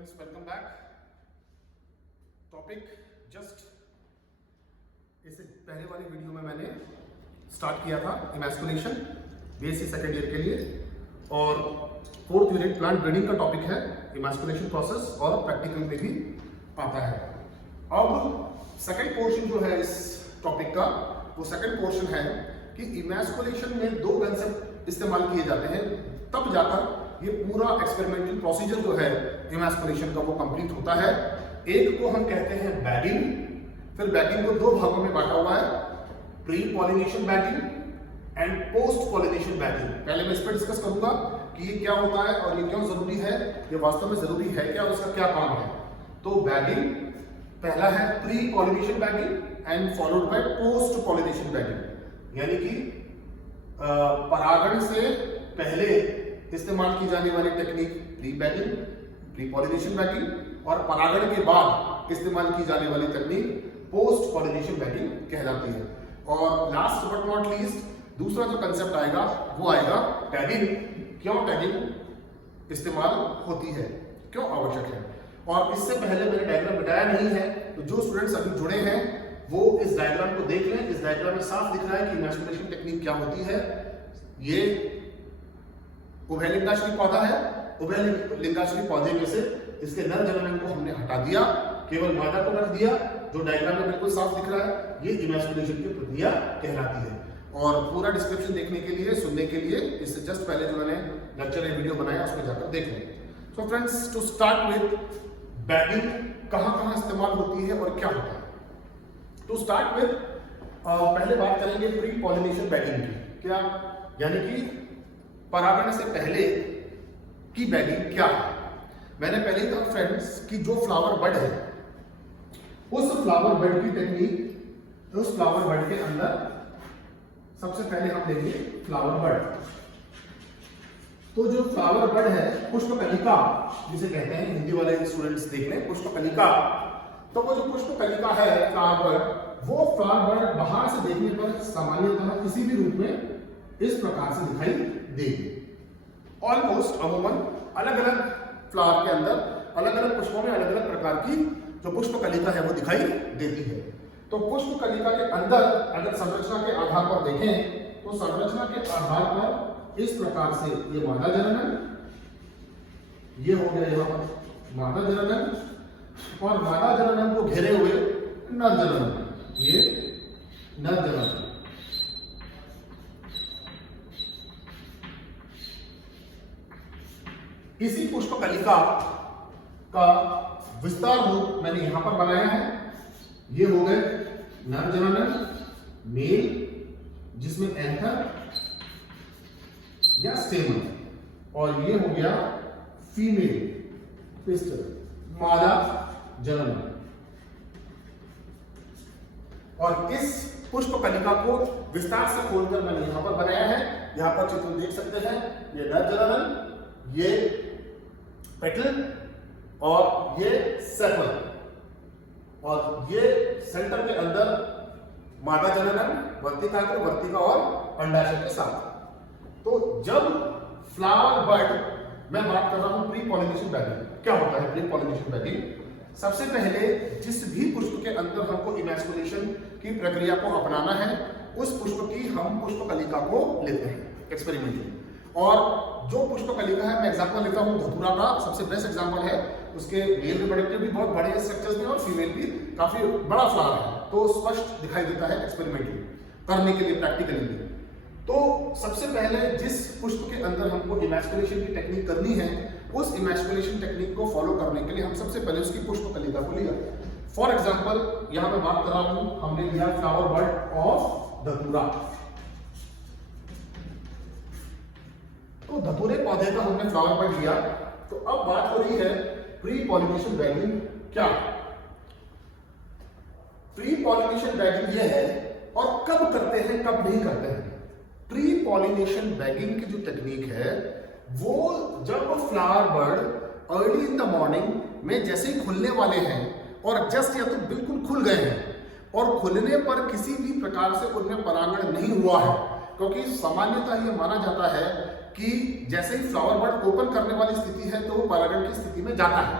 Friends, welcome back. Topic just इससे पहले वाली वीडियो में मैंने स्टार्ट किया था इमैस्कुलेशन बीएससी सेकेंड ईयर के लिए, और फोर्थ यूनिट प्लांट ब्रीडिंग का टॉपिक है इमैस्कुलेशन प्रोसेस और प्रैक्टिकल में भी आता है। अब सेकेंड पोर्शन जो है इस टॉपिक का, वो सेकेंड पोर्शन है कि इमैस्कुलेशन में दो कंसेप्ट इस्तेमाल किए जाते हैं, तब जाकर ये पूरा एक्सपेरिमेंटल प्रोसीजर जो है इमैस्कुलेशन का वो कंप्लीट होता है। एक को हम कहते हैं बैगिंग, फिर बैगिंग को दो भागों में बांटा हुआ है, pre pollination bagging and post pollination bagging. पहले मैं इस पर डिस्कस करूंगा कि ये क्या होता है और ये क्यों जरूरी है, ये वास्तव में जरूरी है क्या और उसका क्या काम है। तो बैगिंग पहला है pre pollination bagging and followed by post pollination bagging, यानी कि परागण से पहले इस्तेमाल की जाने वाली technique pre bagging, pre pollination bagging, और परागण के बाद इस्तेमाल की जाने वाली तकनीक पोस्ट पॉलिनेशन बैगिंग कहलाती है। और लास्ट बट नॉट लीस्ट दूसरा जो कंसेप्ट आएगा वो आएगा टैगिंग। क्यों टैगिंग इस्तेमाल होती है, क्यों आवश्यक है, और इससे पहले मैंने डायग्राम बताया नहीं है, तो जो स्टूडेंट्स अभी जुड़े हैं वो इस डायग्राम को देख लें। इस डायग्राम में साफ दिख रहा है कि इमैस्कुलेशन टेक्निक क्या होती है। ये उभयलिंगाश्री पौधा है, उभयलिंगाश्री पौधे में से इसके नर जनन को हमने हटा दिया, केवल मादा को रख दिया, जो डायग्राम में बिल्कुल साफ दिख रहा है। ये इमैस्कुलेशन की प्रक्रिया कहलाती है। और पूरा डिस्क्रिप्शन देखने के लिए, सुनने के लिए, इससे जस्ट पहले जो मैंने लेक्चर या वीडियो बनाया उसमें जाकर देख लें। So friends, to start with bagging कहाँ इस्तेमाल होती है और क्या होता है। टू स्टार्ट विद पहले बात करेंगे प्री पॉलिनेशन बैगिंग की। क्या यानी कि परागण से पहले की बैगिंग क्या है। मैंने पहले ही कहा फ्रेंड्स कि जो फ्लावर बड है, उस फ्लावर बड की टेक्निक, उस फ्लावर बड के अंदर सबसे पहले हम लेंगे फ्लावर बड। तो जो फ्लावर बड है, पुष्पकलिका जिसे कहते हैं, हिंदी वाले स्टूडेंट्स देख लें, पुष्पकलिका। तो वो जो पुष्पकलिका है फ्लावर बड, वो फ्लावर बड बाहर से देखने पर सामान्यतः किसी भी रूप में इस प्रकार से दिखाई देगी। ऑलमोस्ट अमूमन अलग अलग फ्लावर के अंदर, अलग अलग पुष्पों में अलग अलग प्रकार की जो पुष्पकलिका है वो दिखाई देती है। तो पुष्पकलिका के अंदर अगर संरचना के आधार पर देखें, तो संरचना के आधार पर इस प्रकार से ये मादा जनन, ये हो गया यहाँ पर मादा जनन, और मादा जनन को घेरे हुए नर जनन, ये नर जनन। इसी पुष्पकलिका का विस्तार रूप मैंने यहां पर बनाया है। ये हो गए नर जनन मेल, जिसमें एंथर या स्टेमन, और ये हो गया फीमेल पिस्टल, मादा जनन। और इस पुष्पकलिका को विस्तार से खोलकर मैंने यहां पर बनाया है। यहां पर चित्र देख सकते हैं, ये नर जनन, ये पेटल, और ये सेपल, और ये सेंटर के अंदर मादा जनन, वर्तिकाग्र, वर्तिका और अंडाशय के साथ। तो जब फ्लावर बड, मैं बात कर रहा हूं प्री पॉलिनेशन बैगिंग। क्या होता है प्री पॉलिनेशन बैगिंग? सबसे पहले जिस भी पुष्प के अंदर हमको इमैस्कुलेशन की प्रक्रिया को अपनाना है, उस पुष्प की हम पुष्पकलिका को लेते हैं एक्सपेरिमेंटली। और जो पुष्पकलिका है, मैं एग्जांपल लेता हूं धतूरा का, सबसे बेस्ट एग्जांपल है। उसके मेल रिप्रोडक्टिव भी बहुत बड़े स्ट्रक्चर्स में और फीमेल भी काफी बड़ा फ्लावर है, तो स्पष्ट दिखाई देता है एक्सपेरिमेंटली करने के लिए, प्रैक्टिकली भी। तो सबसे पहले जिस पुष्प के अंदर हमको इमैस्कुलेशन की टेक्निक करनी है, उस इमैस्कुलेशन टेक्निक को फॉलो करने के लिए हम सबसे पहले उसकी पुष्पकलिका को लिया। फॉर एग्जाम्पल यहां मैं बात कर रहा हूं, हमने लिया फ्लावर बड ऑफ धतूरा। तो धतूरे पौधे का हमने फ्लावर बड लिया। तो अब बात हो रही है प्री पॉलिनेशन बैगिंग क्या। प्री पॉलिनेशन बैगिंग ये है, और कब करते हैं कब नहीं करते हैं। प्री पॉलिनेशन बैगिंग की जो टेक्निक है, वो जब flower bud early in the morning में जैसे ही खुलने वाले हैं, और जस्ट या तो बिल्कुल खुल गए हैं, और खुलने पर किसी भी प्रकार से उनमें परागण नहीं हुआ है, क्योंकि सामान्यतः यह माना जाता है कि जैसे ही फ्लावर बड ओपन करने वाली स्थिति है तो वो परागण की स्थिति में जाता है।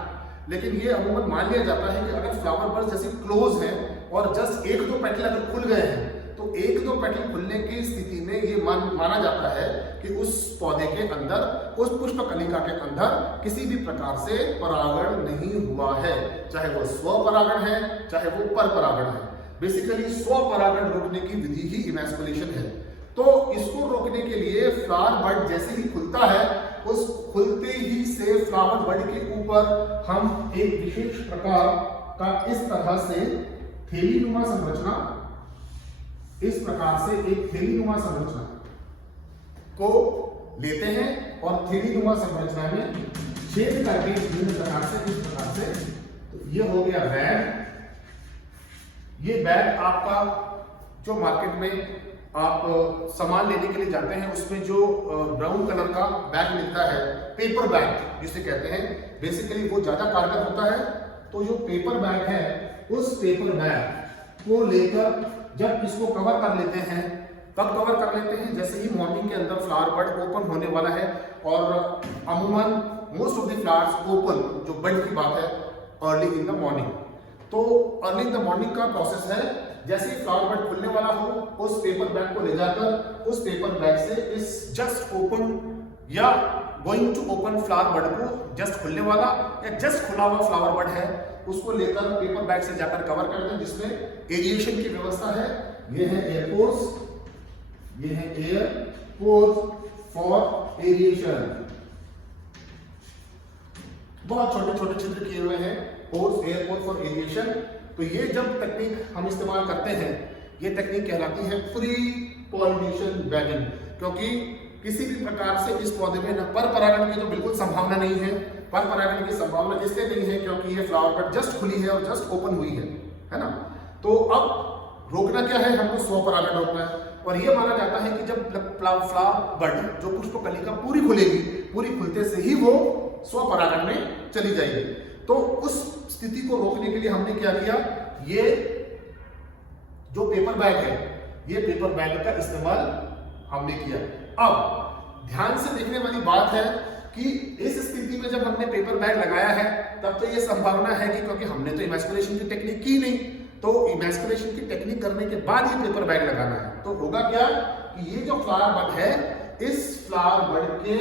लेकिन ये अमूमन मान लिया जाता है कि अगर फ्लावर बर्ड्स जैसे क्लोज है और जस्ट एक दो पेटल अगर खुल गए हैं तो एक दो पेटल खुलने की स्थिति में ये माना जाता है कि उस पौधे के अंदर, उस पुष्प कलिका के अंदर किसी भी प्रकार से परागण नहीं हुआ है, चाहे वो स्वपरागण है चाहे वो परपरागण है। बेसिकली स्वपरागण रोकने की विधि ही इमैस्कुलेशन है। तो इसको रोकने के लिए फ्लावर बर्ड जैसे ही खुलता है, उस खुलते ही से फ्लावर बर्ड के ऊपर हम एक विशेष प्रकार का इस तरह से थैलीनुमा संरचना, इस प्रकार से एक थैलीनुमा संरचना को लेते हैं और थैलीनुमा संरचना में छेद करके विभिन्न प्रकार से, इस प्रकार से, तो ये हो गया बैग। ये बैग आपका जो मार्केट में आप सामान लेने के लिए जाते हैं उसमें जो ब्राउन कलर का बैग मिलता है, पेपर बैग जिसे कहते हैं, बेसिकली वो ज्यादा कारगर होता है। तो जो पेपर बैग है उस पेपर बैग को लेकर जब इसको कवर कर लेते हैं, तब कवर कर लेते हैं जैसे ही मॉर्निंग के अंदर फ्लावर बर्ड ओपन होने वाला है। और अमूमन most of the flowers open, जो बर्ड की बात है, अर्ली इन द मॉर्निंग। तो अर्ली इन द मॉर्निंग का प्रोसेस है, जैसे ही फ्लावर बर्ड खुलने वाला हो उस पेपर बैग को ले जाकर उस पेपर बैग से इस जस्ट ओपन या going to open flower bird को, जस्ट खुलने वाला या जस्ट खुला हुआ फ्लावर बर्ड है, उसको लेकर पेपर बैग से जाकर कवर कर दें, जिसमें एरिएशन की व्यवस्था है। ये है एयर पोर्स, ये है एयर पोर्स फॉर एरिएशन। बहुत छोटे छोटे छिद्र किए हुए हैं, pores, air pores for aeration. तो ये जब तकनीक हम इस्तेमाल करते हैं, ये तकनीक कहलाती है प्री पॉलिनेशन बैगिंग, क्योंकि किसी भी प्रकार से इस पौधे में न पर परागण की तो बिल्कुल संभावना नहीं है। पर परागण की संभावना इसलिए नहीं है क्योंकि ये फ्लावर बर्ड जस्ट खुली है और जस्ट ओपन हुई है ना। तो अब रोकना क्या है, हमको स्वपरागण रोकना है। और ये माना जाता है कि जब फ्लावर बर्ड जो पुष्प कलिका पूरी खुलेगी, पूरी खुलते से ही वो स्वपरागण में चली जाएगी। तो उस स्थिति को रोकने के लिए हमने क्या किया, ये जो पेपर बैग है, ये पेपर बैग का इस्तेमाल हमने किया। अब ध्यान से देखने वाली बात है कि इस स्थिति में जब हमने पेपर बैग लगाया है, तब तो ये संभावना है कि क्योंकि हमने तो इमैस्कुलेशन की टेक्निक की नहीं, तो इमैस्कुलेशन की टेक्निक करने के बाद ये पेपर बैग लगाना है। तो होगा क्या कि ये जो फ्लावर बर्ड है, इस फ्लावर बर्ड के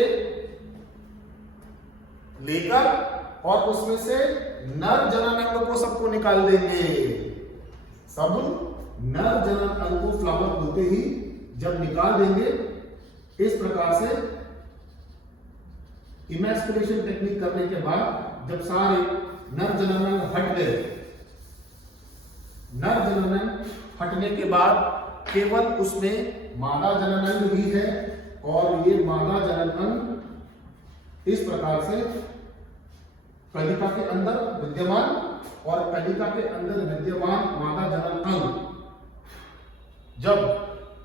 लेकर और उसमें से नर जनन अंग को सबको निकाल देंगे। सब नर जनन अंग को फ्लावर होते ही जब निकाल देंगे, इस प्रकार से इमैस्कुलेशन टेक्निक करने के बाद जब सारे नर जनन अंग हट गए, नर जनन अंग हटने के बाद केवल उसमें मादा जनन अंग ही है। और ये मादा जनन अंग इस प्रकार से कलिका के अंदर विद्यमान, और कलिका के अंदर विद्यमान मादा जनन अंग जब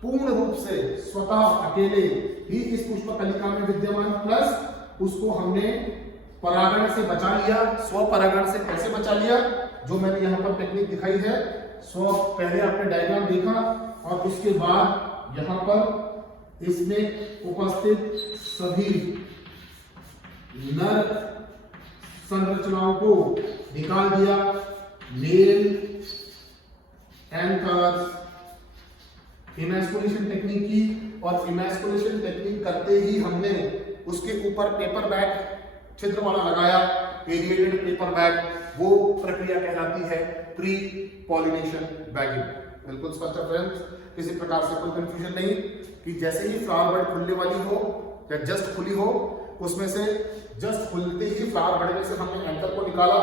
पूर्ण रूप से स्वतः अकेले ही इस पुष्प कलिका में विद्यमान, प्लस उसको हमने परागण से बचा लिया। स्वपरागण से कैसे बचा लिया, जो मैंने यहाँ पर टेक्निक दिखाई है। पहले आपने डायग्राम देखा और उसके बाद यहाँ पर इसमें उपस्थित सभी नर संरचनाओं को निकाल दिया, मेल एंकर्स, इमैस्कुलेशन टेक्निक की। और इमैस्कुलेशन टेक्निक करते ही हमने उसके ऊपर पेपर बैग छिद्र वाला लगाया, एरिएटेड पेपर बैग। वो प्रक्रिया कहलाती है प्री पॉलिनेशन बैगिंग। बिल्कुल स्पष्ट है फ्रेंड्स, किसी प्रकार से कोई कंफ्यूजन नहीं कि जैसे ही फ्लावर बर्ड खुलने वाली हो या जस्ट खुली हो, उसमें से जस्ट खुलते ही फ्लावर बर्ड में से हमने एंकर को निकाला,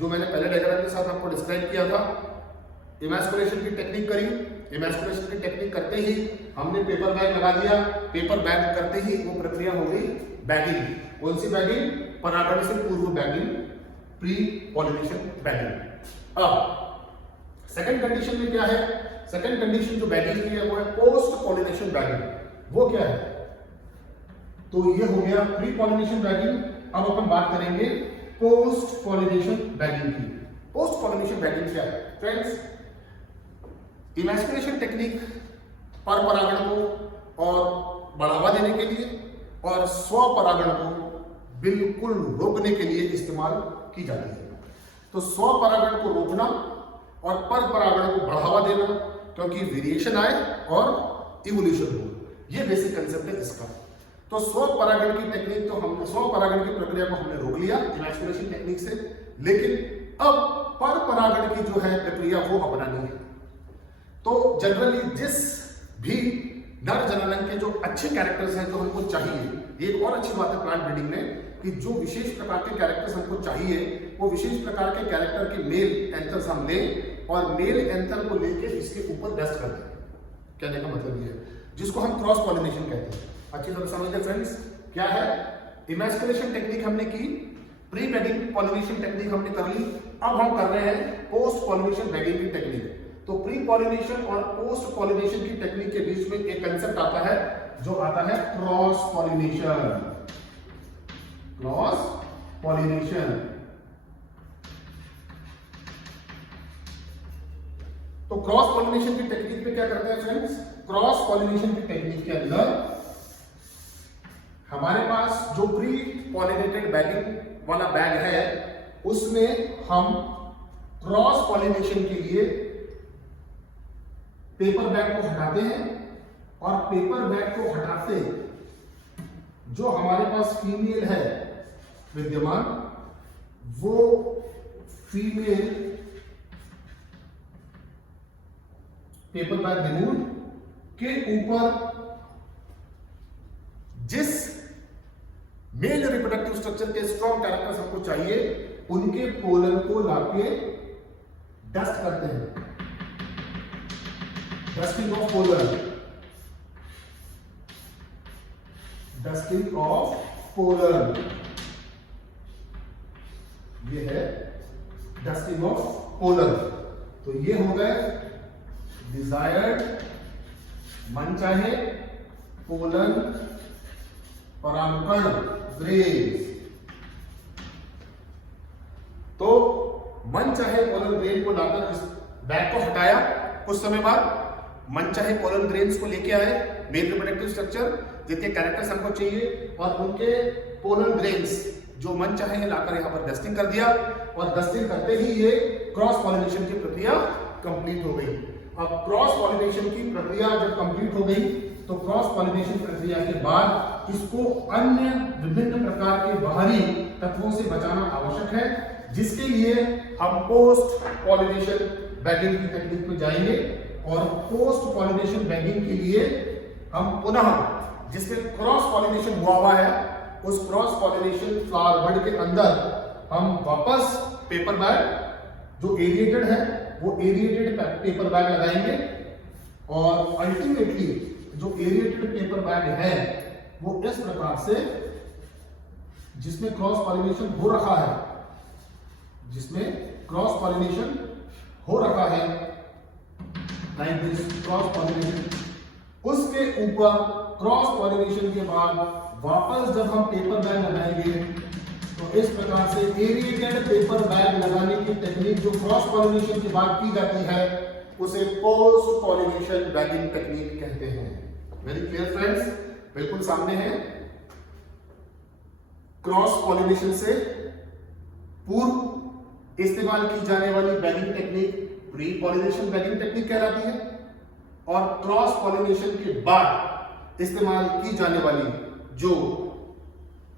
जो मैंने पहले डायग्राम के साथ आपको डिस्क्राइब किया था। इमैस्कुलेशन की टेक्निक करी, इमैस्कुलेशन की टेक्निक करते ही हमने पेपर बैग लगा दिया। पेपर बैग करते ही वो प्रक्रिया हो गई बैगिंग। कौन सी बैगिंग? परागण से पूर्व बैगिंग, प्री पॉलिनेशन बैगिंग। अब सेकंड कंडीशन में क्या है? सेकंड कंडीशन जो बैगिंग की है वो है पोस्ट पॉलिनेशन बैगिंग। वो क्या है? तो ये हो गया प्री पॉलिनेशन बैगिंग। अब अपन बात करेंगे पोस्ट पॉलिनेशन बैगिंग की। पोस्ट पॉलिनेशन बैगिंग क्या है फ्रेंड्स? इमैस्कुलेशन टेक्निक पर परागण को और बढ़ावा देने के लिए और स्वपरागण को बिल्कुल रोकने के लिए इस्तेमाल की जाती है। तो स्वपरागण को रोकना और पर परागण को बढ़ावा देना, क्योंकि वेरिएशन आए और इवोल्यूशन हो, ये बेसिक कंसेप्ट है इसका। तो स्वपरागण की टेक्निक तो हमने, स्वपरागण की प्रक्रिया को हमने रोक लिया इमैस्कुलेशन टेक्निक से, लेकिन अब पर परागण की जो है प्रक्रिया वो अपनानी है। तो जनरली जिस भी नर जननंग के जो अच्छे कैरेक्टर्स हैं जो हमको चाहिए, एक और अच्छी बात है प्लांट ब्रीडिंग में कि जो विशेष प्रकार के कैरेक्टर्स हमको चाहिए वो विशेष प्रकार के कैरेक्टर के मेल एंथर्स हम लें और मेल एंथर को लेके इसके ऊपर डस्ट कर दें। कहने का मतलब ये है, जिसको हम क्रॉस पॉलिनेशन कहते हैं। अच्छी तरह समझते फ्रेंड्स, क्या है इमैस्कुलेशन टेक्निक हमने की, प्री बेगिंग पॉलिनेशन टेक्निक हमने कर ली, अब हम कर रहे हैं पोस्ट पॉलिनेशन बेगिंग की टेक्निक। तो प्री पॉलिनेशन और पोस्ट पॉलिनेशन की टेक्निक के बीच में एक कंसेप्ट आता है जो आता है क्रॉस पॉलिनेशन। क्रॉस पॉलिनेशन, तो क्रॉस पॉलिनेशन की टेक्निक में क्या करते हैं फ्रेंड्स, क्रॉस पॉलिनेशन की टेक्निक के अंदर हमारे पास जो प्री पॉलिनेटेड बैगिंग वाला बैग है उसमें हम क्रॉस पॉलिनेशन के लिए पेपर बैग को हटाते हैं और पेपर बैग को हटाते जो हमारे पास फीमेल है विद्यमान, वो फीमेल पेपर बैग रिमूव के ऊपर जिस मेल रिप्रोडक्टिव स्ट्रक्चर के स्ट्रॉन्ग कैरेक्टर्स हमको चाहिए उनके पोलन को लाके डस्ट करते हैं, dusting of pollen, dusting of pollen, ये है डस्टिंग ऑफ पोलन। तो ये हो गए डिजायर्ड मनचाहे पोलन परागकण ग्रेन्स। तो मनचाहे पोलन ग्रेन को लाकर इस बैग को हटाया, कुछ समय बाद मनचाहे पोलन ग्रेन्स को लेके आए, मेल रिप्रोडक्टिव स्ट्रक्चर जितने कैरेक्टर्स हमको चाहिए और उनके पोलन ग्रेन्स जो मन चाहे लाकर यहाँ पर डस्टिंग कर दिया और डस्टिंग करते ही ये क्रॉस पॉलिनेशन की प्रक्रिया कंप्लीट हो गई। अब क्रॉस पॉलिनेशन की प्रक्रिया जब कंप्लीट हो गई तो क्रॉस पॉलिनेशन प्रक्रिया के बाद इसको अन्य विभिन्न प्रकार के बाहरी तत्वों से बचाना आवश्यक है, जिसके लिए हम पोस्ट पॉलिनेशन बैगिंग की टेक्निक में जाएंगे। और पोस्ट पॉलिनेशन बैगिंग के लिए हम पुनः जिसमें क्रॉस पॉलिनेशन हुआ है उस क्रॉस पॉलिनेशन फ्लावर बड के अंदर हम वापस पेपर बैग जो एरिएटेड है वो एरिएटेड पेपर बैग लगाएंगे और अल्टीमेटली जो एरिएटेड पेपर बैग है वो इस प्रकार से जिसमें क्रॉस पॉलिनेशन हो रखा है, जिसमें क्रॉस पॉलिनेशन हो रखा है लाइक दिस क्रॉस पॉलिनेशन, उसके ऊपर क्रॉस पॉलिनेशन के बाद वापस जब हम पेपर बैग लगाएंगे तो इस प्रकार से एरिएटेड पेपर बैग लगाने की टेक्निक जो क्रॉस पॉलिनेशन के बाद की जाती है उसे पोस्ट पॉलिनेशन बैगिंग टेक्निक कहते हैं। वेरी क्लियर फ्रेंड्स, बिल्कुल सामने है। क्रॉस पॉलिनेशन से पूर्व इस्तेमाल की जाने वाली bagging technique pre pollination bagging technique कहलाती है और क्रॉस पॉलिनेशन के बाद इस्तेमाल की जाने वाली जो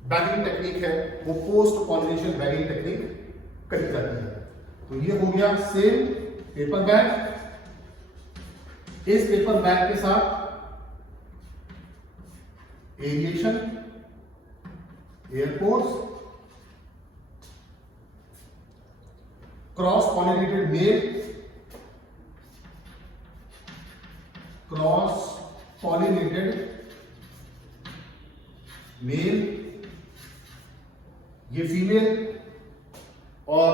बैगिंग टेक्निक है वो पोस्ट पॉलिनेशन बैगिंग टेक्निक कही जाती है। तो ये हो गया सेम पेपर बैग। इस पेपर बैग के साथ aeration, airports, cross pollinated male, cross pollinated male, ये फीमेल और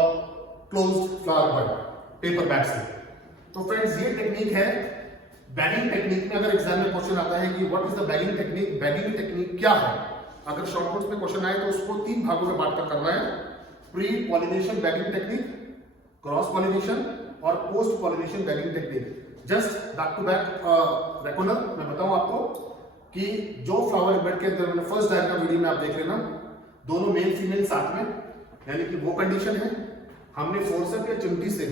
closed flower bud paper bag से। तो फ्रेंड्स ये टेक्निक है बैगिंग टेक्निक में। अगर एग्जाम में क्वेश्चन आता है कि what is the bagging technique, bagging technique क्या है, अगर शॉर्ट नोट्स में क्वेश्चन आए तो उसको 3 भागों में बांट कर करना है। Pre pollination bagging technique, cross pollination और post pollination bagging technique. Just back to back recorder मैं बताऊं आपको कि जो फ्लावर बेड के अंदर मैंने फर्स्ट डायग्राम वीडियो में आप देख लेना, दोनों मेल फीमेल साथ में, यानी कि वो कंडीशन है। हमने फोर्सेप या चिमटी से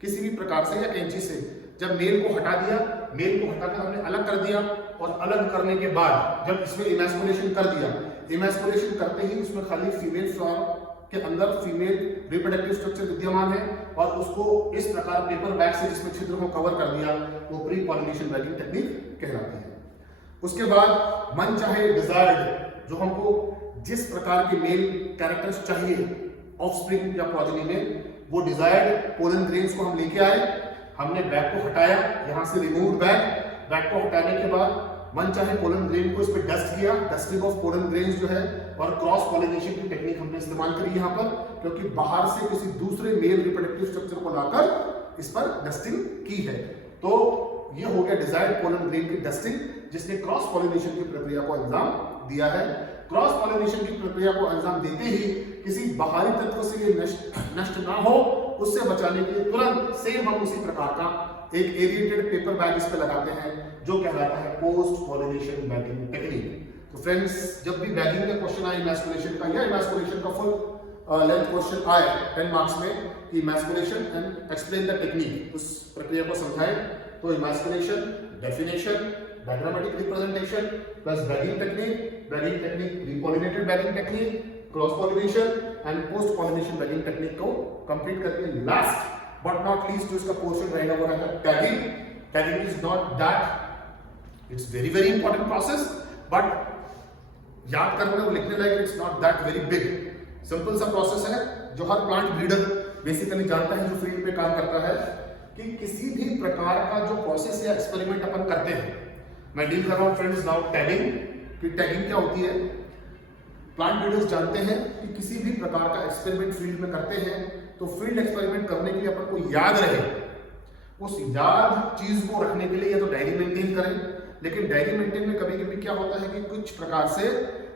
किसी भी प्रकार से या कैंची से जब मेल को हटा दिया, मेल को हटाकर हमने अलग कर दिया और अलग करने के बाद जब इसमें इमैस्कुलेशन कर दिया, इमैस्कुलेशन करते ही उसमें खाली फीमेल फ्लावर के अंदर फीमेल रिप्रोडक्टिव स्ट्रक्चर विद्यमान है और उसको इस प्रकार पेपर बैग से जिसमें छिद्र को कवर कर दिया, वो प्री पॉलिनेशन बैगिंग टेक्निक कहलाती है। उसके बाद मन चाहे डिजायर्ड, जो हमको जिस प्रकार के मेल कैरेक्टर्स चाहिए ऑफस्प्रिंग या प्रोजेनी में, वो डिजायर्ड पोलन ग्रेन्स को हम लेके आए, हमने बैग को हटाया, यहाँ से रिमूव्ड बैग को हटाने के बाद मन चाहे पोलन ग्रेन को इस पे डस्ट किया, डस्टिंग ऑफ पोलन ग्रेन्स जो है, और क्रॉस पॉलिनेशन की टेक्निक हमने इस्तेमाल करी यहाँ पर, क्योंकि बाहर से किसी दूसरे मेल रिप्रोडक्टिव स्ट्रक्चर को लाकर इस पर डस्टिंग की है। तो ये हो गया डिजायर्ड पोलन ग्रेन की डस्टिंग, जिसने क्रॉस पॉलिनेशन की प्रक्रिया को अंजाम दिया है। क्रॉस पॉलिनेशन की प्रक्रिया को अंजाम देते ही किसी बाहरी तत्व से ये नष्ट ना हो, उससे बचाने के लिए तुरंत सेम हम उसी प्रकार का एक एरिएटेड पेपर बैग इस पे लगाते हैं, जो कहलाता है पोस्ट पॉलिनेशन बैगिंग टेक्निक। तो फ्रेंड्स, जब भी बैगिंग का क्वेश्चन आए इमैस्कुलेशन का या इमैस्कुलेशन का फुल लेंथ क्वेश्चन आए 10 मार्क्स में कि emasculation and explain the technique, उस प्रक्रिया को समझाएं, तो emasculation, definition, diagrammatic representation plus bagging technique, repollinated bagging technique, cross pollination and post pollination bagging technique को कंप्लीट करके लास्ट बट नॉट लीस्ट जो इसका पोर्शन रहेगा वो रहेगा tagging. Tagging is not that, it's very very important process, but याद करने और लिखने लायक it's not that very big. Simple सा प्रोसेस है जो हर प्लांट ब्रीडर बेसिकली जानता है, जो फील्ड में काम करता है, कि किसी भी प्रकार का जो प्रोसेस या एक्सपेरिमेंट अपन करते हैं, मैं डील कर रहा हूं फ्रेंड्स नाउ टैगिंग, कि टैगिंग क्या होती है। प्लांट ब्रीडर्स जानते हैं कि किसी भी प्रकार का एक्सपेरिमेंट फील्ड में करते हैं तो फील्ड एक्सपेरिमेंट करने के लिए अपन को याद रहे, उस याद चीज को रखने के लिए या तो डायरी मेंटेन करें, लेकिन डायरी मेंटेन में कभी कभी क्या होता है कि कुछ प्रकार से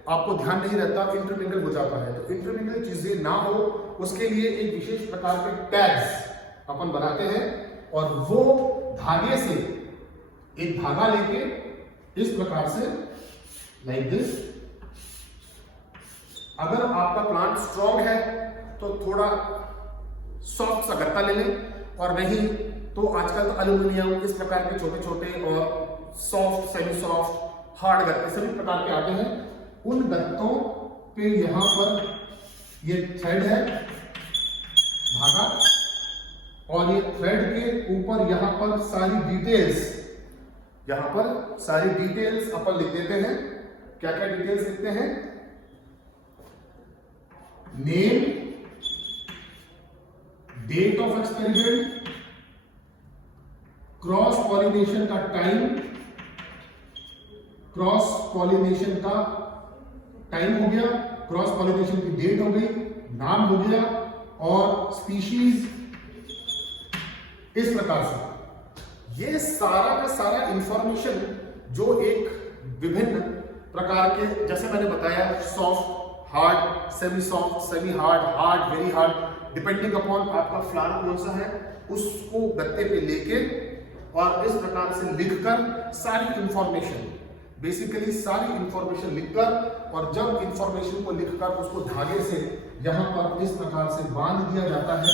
आपको ध्यान नहीं रहता, इंटरमिंगल हो जाता है। तो इंटरमिंगल चीजें ना हो उसके लिए एक विशेष प्रकार के टैग्स अपन बनाते हैं, और वो धागे से एक धागा लेके इस प्रकार से लाइक दिस, अगर आपका प्लांट स्ट्रॉन्ग है तो थोड़ा सॉफ्ट सा गत्ता ले लें, और नहीं तो आजकल तो एल्युमिनियम इस प्रकार के छोटे छोटे और सॉफ्ट, सेमी सॉफ्ट, हार्ड गत्ते सभी प्रकार के आते हैं। उन गत्तों पे यहाँ पर ये थ्रेड है धागा, और ये थ्रेड के ऊपर यहाँ पर सारी डिटेल्स अपन लिख देते हैं। क्या क्या डिटेल्स लिखते हैं? Name, date of experiment, cross pollination का टाइम, क्रॉस पॉलिनेशन का टाइम हो गया, क्रॉस पॉलिनेशन की डेट हो गई, नाम हो गया, और स्पीशीज। इस प्रकार से ये सारा का सारा इंफॉर्मेशन जो एक विभिन्न प्रकार के, जैसे मैंने बताया, soft, hard, semi soft, semi hard, hard, very hard, depending upon आपका फ्लावर कौन सा है, उसको गत्ते पे लेके और इस प्रकार से लिखकर सारी इंफॉर्मेशन, बेसिकली सारी इंफॉर्मेशन लिखकर, और जब इंफॉर्मेशन को लिखकर उसको धागे से यहां पर इस प्रकार से बांध दिया जाता है,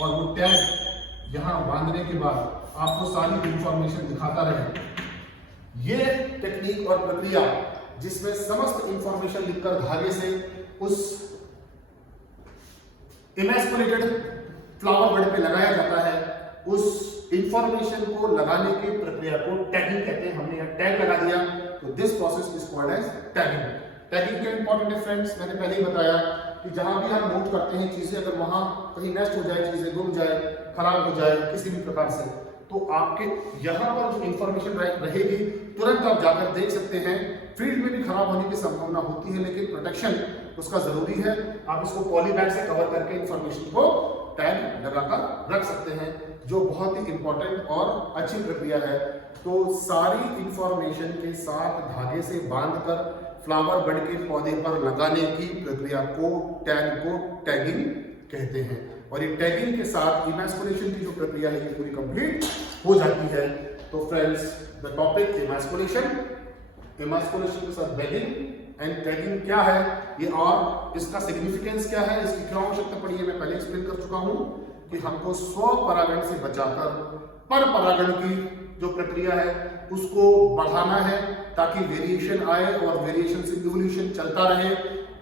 और वो टैग यहां बांधने के बाद आपको सारी इंफॉर्मेशन दिखाता रहे। ये टेक्निक और प्रक्रिया जिसमें समस्त इंफॉर्मेशन लिखकर धागे से उस इमैस्कुलेटेड फ्लावर बड पे लगाया जाता है, उस इंफॉर्मेशन को लगाने की प्रक्रिया को टैगिंग कहते हैं। हमने यहाँ टैग लगा दिया, तो this process is called as tagging. Tagging क्यों इंपॉर्टेंट है फ्रेंड्स? मैंने पहले ही बताया कि जहां भी हम नोट करते हैं चीजें, अगर वहां कहीं नष्ट हो जाए, चीजें गुम जाए, खराब हो जाए किसी भी प्रकार से, तो आपके यहाँ पर जो इंफॉर्मेशन रहेगी तुरंत आप जाकर देख सकते हैं। फील्ड में भी खराब होने की संभावना होती है, लेकिन प्रोटेक्शन उसका जरूरी है। आप इसको पॉली बैग से कवर करके इंफॉर्मेशन को टैग लगाकर रख सकते हैं, जो बहुत ही इंपॉर्टेंट और अच्छी प्रक्रिया है। तो सारी इंफॉर्मेशन के साथ धागे से बांधकर फ्लावर बड के पौधे पर लगाने की प्रक्रिया को टैगिंग कहते हैं। और ये टैगिंग के साथ इमैस्कुलेशन की जो प्रक्रिया है ये पूरी कंप्लीट हो जाती है। तो फ्रेंड्स, द टॉपिक इमैस्कुलेशन के साथ बैगिंग एंड टैगिंग क्या है ये और इसका सिग्निफिकेंस क्या है, इसकी क्यों आवश्यकता पड़ी है, मैं पहले एक्सप्लेन कर चुका हूं कि हमको स्वपरागण से बचाकर पर परागण की जो प्रक्रिया है उसको बढ़ाना है ताकि वेरिएशन आए और वेरिएशन से इवोल्यूशन चलता रहे।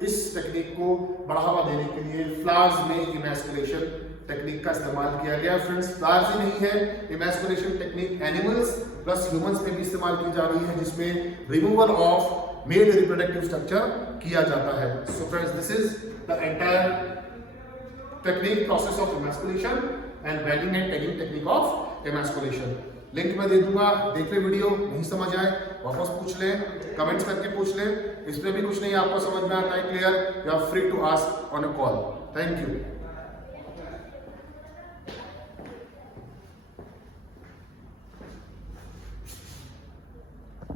इस टेक्निक को बढ़ावा देने के लिए फ्लावर्स में इमैस्कुलेशन टेक्निक का इस्तेमाल किया गया। फ्रेंड्स, फ्लावर्स ही नहीं है, emasculation technique animals plus humans में भी इस्तेमाल की जा रही है, जिसमें removal of male reproductive structure किया जाता है। So friends, this is the entire technique process of emasculation and bagging and tagging technique of emasculation. Link मैं दे दूंगा, देख ले वीडियो, नहीं समझ आए वापस पूछ ले, कमेंट्स करके पूछ ले, इसमें भी कुछ नहीं आपको समझ में आता है clear, you are free to ask on a call. Thank you.